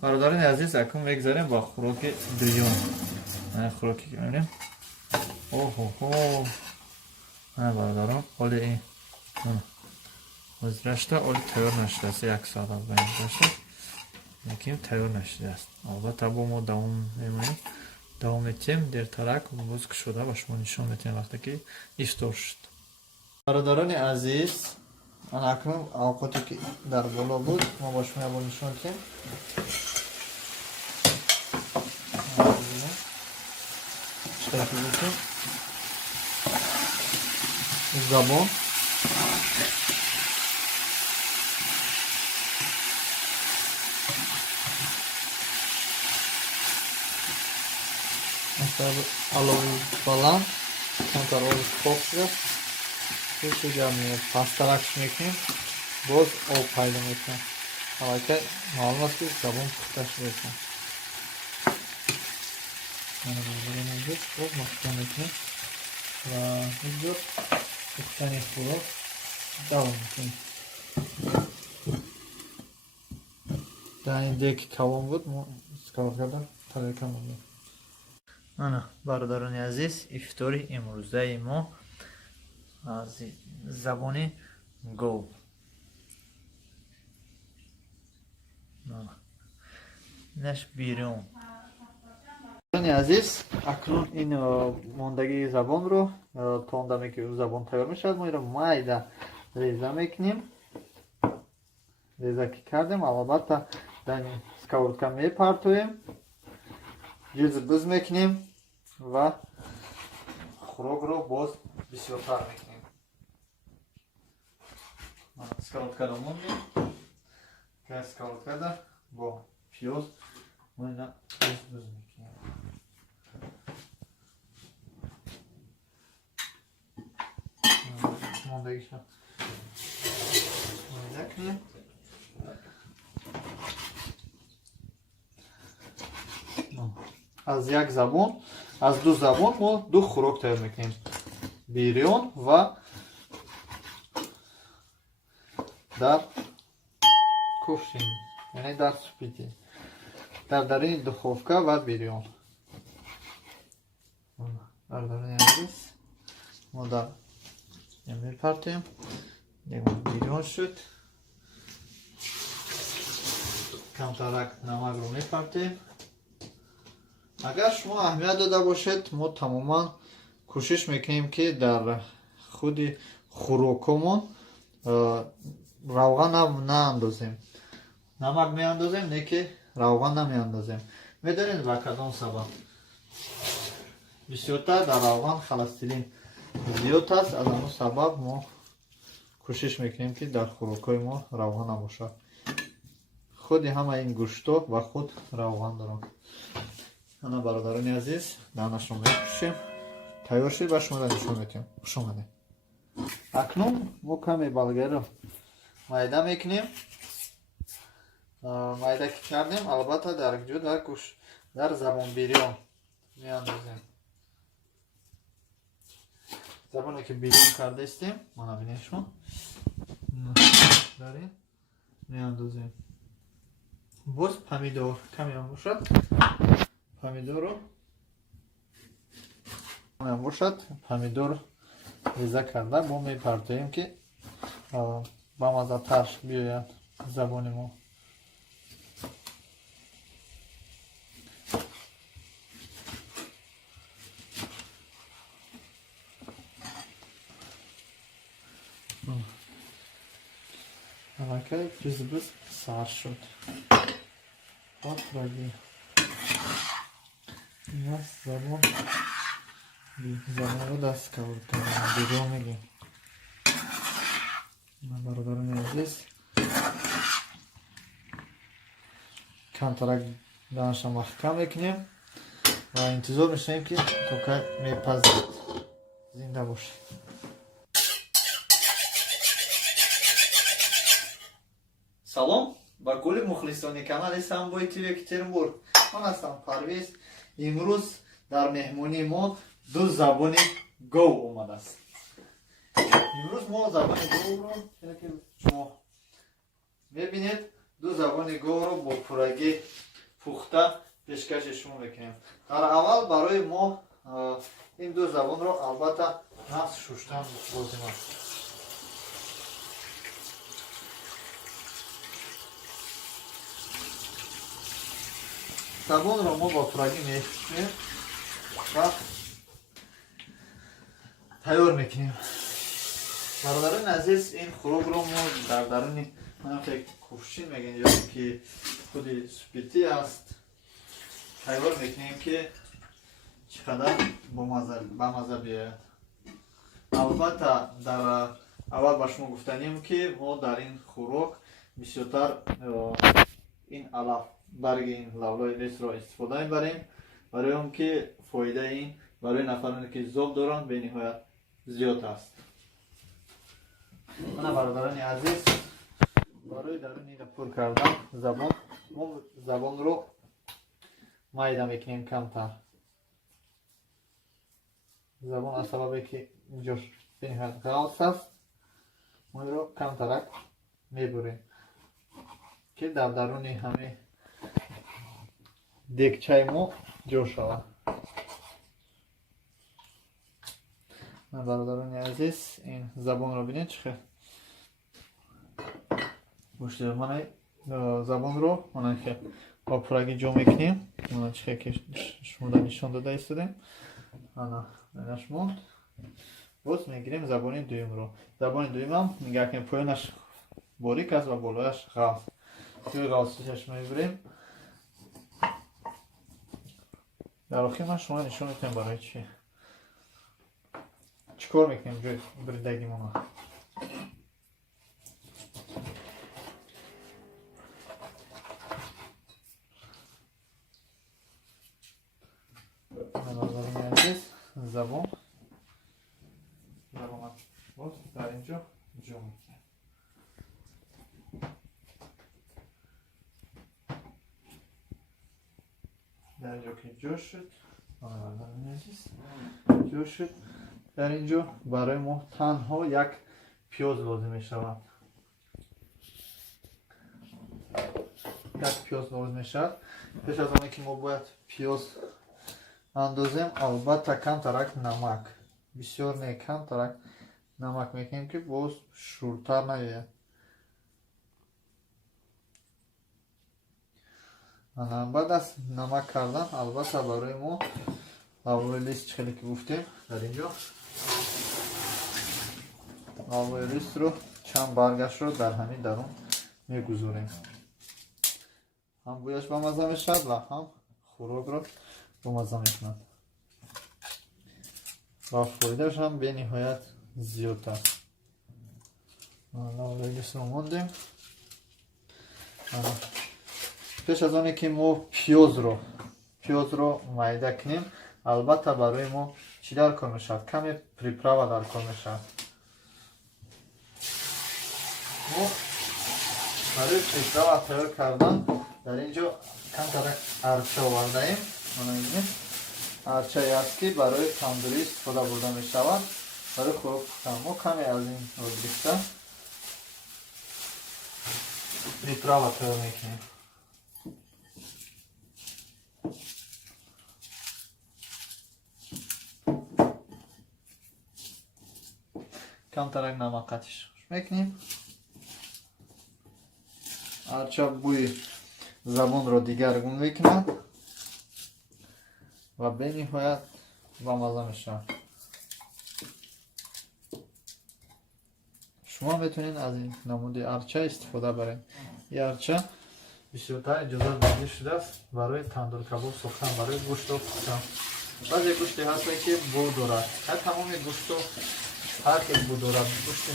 برادران عزیز اکنون میگذاریم با خوراک دوم. خوراکی که میبینیم اوه برادران حالی این گذرشته حالی تیار نشده است. 1 ساعت از بین گذشته لیکن تیار نشده است. البته با ما دوام میمونیم، دوام میتیم دیرترک باز که شده با شما نشان میتیم وقتی که افطار شد. برادران عزیز من اکنون اوقاتی که در بالا بود ما با شما با نشان میتیم. زبان алови баланд камтар об хоб шуда чӯ пастаракш мекунем боз об пайдо мекунем. аллакай маълум аст ки забон пухта шуда ekan. боз махкам мекунем ва инҷо пухтани хӯрок давом мекунем. дар ин деги калон буд мо скавор карда тарека мекунем. ана бародарони азиз ифтори имрӯзаи мо аз забони гов. наш бирён. бародарони азиз акнун ин мондагии забонро то он даме ки забон тайёр мешавад мо инро майда реза мекунем. реза ки кардем албатта дар сковородка мепартоем, ҷиз мекунем ва хӯрокро боз бисёртар мекунем. сковородкаро мондем, газ сковородкада бо пиёз мо ина боз мекунем. мондагиша майда кунем. аз як забон аз ду забон мо ду хӯрок тайёр мекунем. бирён ва дар кувшин яъне дар супити дар дарини духовка ва бирён. бародарони азиз мо дар мепартем. бирён шуд. камтарак намакро мепартем. агар шумо аҳамият дода бошед мо тамоман кӯшиш мекунем ки дар худи хӯрокҳомон равған наандозем. намак меандозем не ки равған намеандозем. медонед ба кадом сабаб? бисёртар дар равған холестерин зиёд аст. аз ҳамон сабаб мо кӯшиш мекунем ки дар хӯрокҳои мо равған набошад. худи ҳамаи ин гӯшто ба худ равған дорад. ана бародарони азиз даънашро мепӯшем. тайёр шуд ба шумо нишон медиҳем. хуш омадед. акнун мо каме болгариро майда мекунем. майда ки кардем албатта дар ҷуд ва дар забон бирён меандозем. забоне ки бирён кардаистем мана бинед шумо дар ин меандозем. боз помидор камеам бошад. помидорро камеам бошад. помидор реза карда мо мепартоем ки бамазатар биёяд забони мо. аллакай ҷиз сар шуд. отраги нас забон забонро даст сковородка бирён мегем. бародарони азиз камтарак данаша маҳкам мекунем ва интизор мешавем ки то кай мепазад. зинда бошед. салом ба кулли мухлисони канали самбои тв екатеринбург. ман ҳастам парвез. имрӯз дар меҳмонии мо ду забони гов омадааст. имрӯз мо забони говро шумо мебинед. ду забони говро бо пурагӣ пухта пешкаши шумо мекунем. дар аввал барои мо ин ду забонро албатта нағз шуштан лозим аст. Забонро мо бо пурагӣ мешӯем ва тайёр мекунем. бародарони азиз, ин хӯрокро мо дар даруни кувшин мегӯем ё ки худи спиртӣ аст тайёр мекунем ки чӣ қадар бамаза биёяд. албатта дар аввал ба шумо гуфтанем ки мо дар ин хӯрок бисёртар ин алаф барги ин лавлои лесро истифода мебарем, барои он ки фоидаи ин барои нафароне ки зоб доранд бениҳоят зиёд аст. мана бародарони азиз, барои даруни пур кардан забонро майда мекунем камтар. забон аз сабабе ки инҷош бениҳоят ғалс аст, мо инро камтарак мебурем ки дар даруни ҳамаи дегчаи мо ҷо шавад. бародарони азиз, ин забонро бинед чӣ хел гӯшти мана забонро мана ки ба пурагӣ ҷо мекунем. мана чӣ хел ки шумода нишон дода истодем. ана инаш монд. боз мегирем забони дуюмро. забони дуюмам нигоҳ кунем, поёнаш борик аст ва болояш ғалз. ҷои ғалзишаш мебурем. дар охир ман шумо нишон медиҳам барои чӣ кор мекунем ҷои буридагимона. забон боз дар инҷо ҷо мекунем. дар инҷо ки ҷо шуд, ҷо шуд, дар инҷо барои мо танҳо як пиёз лозим мешавад. як пиёз лозим мешавад. пеш аз оне ки мо бояд пиёз андозем, албатта камтарак намак, бисёр не камтарак намак мекунем ки боз шӯртар наёяд. баъд аз намак кардан, албатта барои мо лавлои лист чӣ хеле ки гуфтем, дар инҷо лавлои листро чанд баргашро дар ҳамин дарун мегузорем. ҳам бӯяш бамаза мешавад ва ҳам хӯрокро бомаза мекунад ва фоидаш ҳам бениҳоят зиёд аст. лавлои листро мондем. пеш аз оне ки мо пиёзро майда кунем, албатта барои мо чӣ дар кор мешавад? Каме приправа дар кор мешавад. мо барои приправа тайёр кардан дар инҷо камтарак арча овардаем. арчае аст ки барои тандурӣ истифода бурда мешавад. барои хӯрок пухтан мо каме аз инро гирифта приправа тайёр мекунем. камтарак намак қатиш мекунем. арча бӯи забонро дигаргун мекунад ва бениҳоят бамаза мешавад. шумо метавонед аз ин намуди арча истифода баред. ин арча бисёртар иҷозат дода шудааст барои тандуркабоб сохтан, барои гӯшто пухтан. баъзе гӯште ҳастае ки бо дорад. тамоми гӯшто ҳар хел бо дорад. гӯшти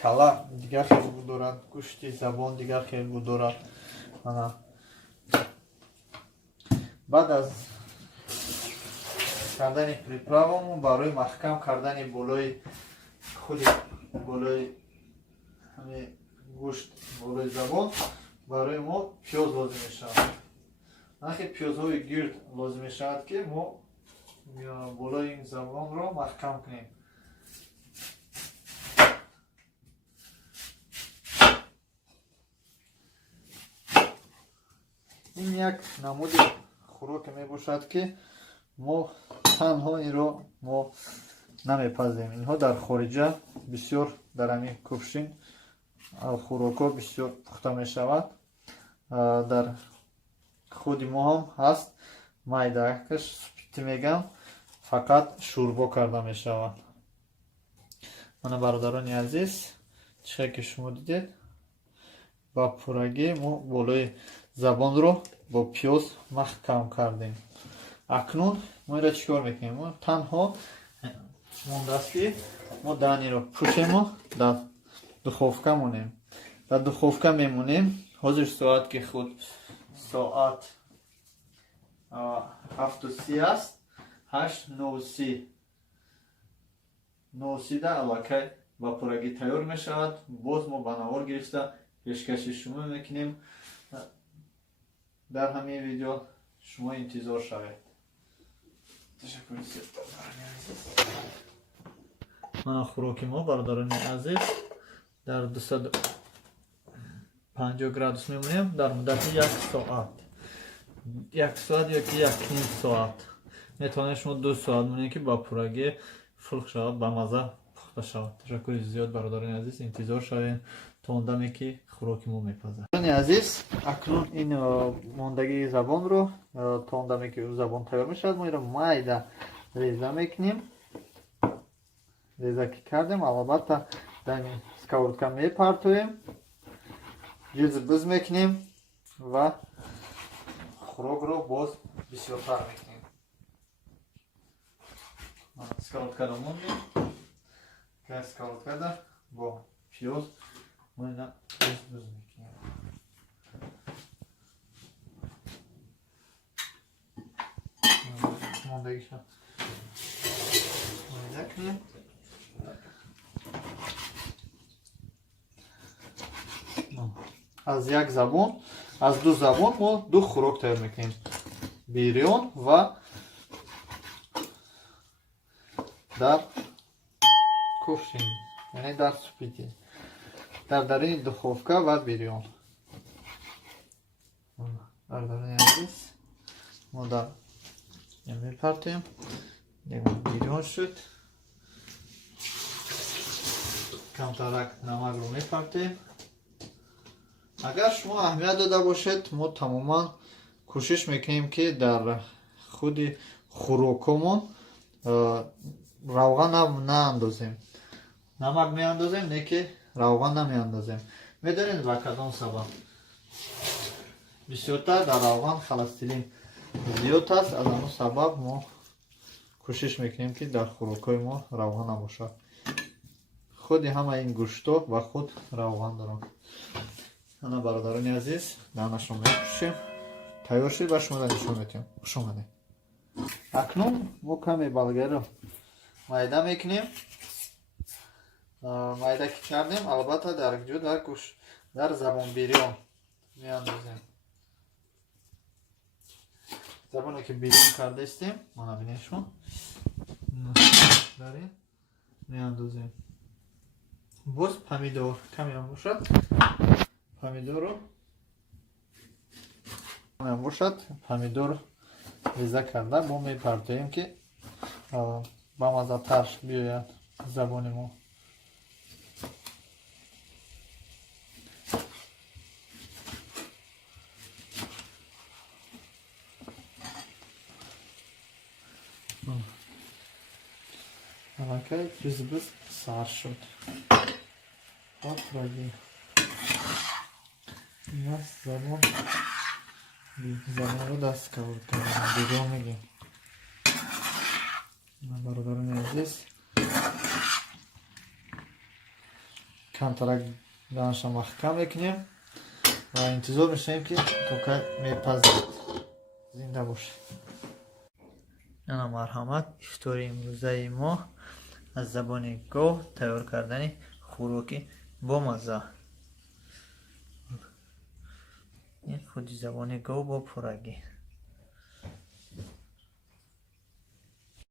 кала дигар хел бо дорад, гӯшти забон дигар хел бо дорад. баъд аз кардани приправамо барои маҳкам кардани болои худи болои ҳамин гӯшт, болои забон, барои мо пиёз лозим мешавад. нахи пиёзҳои гирд лозим мешавад ки мо болои ин забонро маҳкам кунем. این یک نمود خوراک میباشد که ما تنها این رو ما نمیپذیم. اینها در خارجه بسیار در همین کفشین خوراک ها بسیار پخته می شود. در خود ما هم هست майдакаш спити мегам фақат шӯрбо карда мешавад. Мана бародарони азиз, чиқе ки шумо дидед ба пурагӣ мо болои забонро бо пиёз маҳкам кардем. Акнун мо инро чӣ кор мекунем? Мо танҳо мондааст ки мо даъниро пӯшему дар духовка монем. Дар духовка мемонем. ҳозир соат ки худ соат 7:30 аст. 8:9:30 9:30 аллакай ба пурагӣ тайёр мешавад. боз мо ба навор гирифта пешкаши шумо мекунем. дар ҳамин видео шумо интизор шавед. мана хӯроки мо бародарони азиз дар 250 градус мемонем дар муддати 1 соат. 1 соат ёки 1.5 соат. метавонед шумо 2 соат монед ки ба пурагӣ фурх шавад, ба маза пухта шавад. ташаккури зиёд бародарони азиз, интизор шавед то он даме ки хӯроки мо мепазад. бародарони азиз, акнун ин мондагии забонро то он даме ки забон тайёр мешавад, мо инро майда реза мекунем. реза ки кардем, албатта дар сковородка мепартоем. ҷиз мекунем ва хӯрокро боз бисёртар мекунем. сковородкаро мондем. сковородкада бо пиёз мо ина ҷиз мекунем. мондагиша майда кунем. аз як забон, аз ду забон мо ду хӯрок тайёр мекунем. бирён ва дар кувшин, яъне дар супити, дар дарини духовка ва бирён. бародарони азиз, мо дар мепартоем. бирён шуд. камтарак намакро мепартоем. агар шумо аҳамият дода бошед, мо тамоман кӯшиш мекунем ки дар худи хӯрокҳомон равған наандозем. намак меандозем, не ки равған намеандозем. медонед ба кадом сабаб? бисёртар дар равған холестерин зиёд аст. аз ҳамон сабаб мо кӯшиш мекунем ки дар хӯрокҳои мо равған набошад. худи ҳама ин гӯшто ба худ равған дорад. ана бародарони азиз, даънашро мепӯшем. тайёр шуд ва шуморо нишон метиҳем. хуш омадед. акнун мо каме болгариро майда мекунем. майда ки кардем, албатта дар ҷуд ва гӯш дар забонбирён меандозем. забоне ки бирён кардаистем, мана бинед шумо. дар ин меандозем. боз помидор каме ҳам бошад. помидорро ҳам бошад. помидор реза карда мо мепартоем ки ба маззатар биёяд забони мо. алакай биз сар шуд. пурагӣ нас забонро даст сковородка бирён мегем. бародарони азиз, камтарак даънаша маҳкам мекунем ва интизор мешавем ки то ка мепазад. зинда бошед. ана марҳамат, ифтори имрӯзаи мо аз забони гов тайёр кардани хӯроки бомазза. ин худи забони гов бо пурагӣ.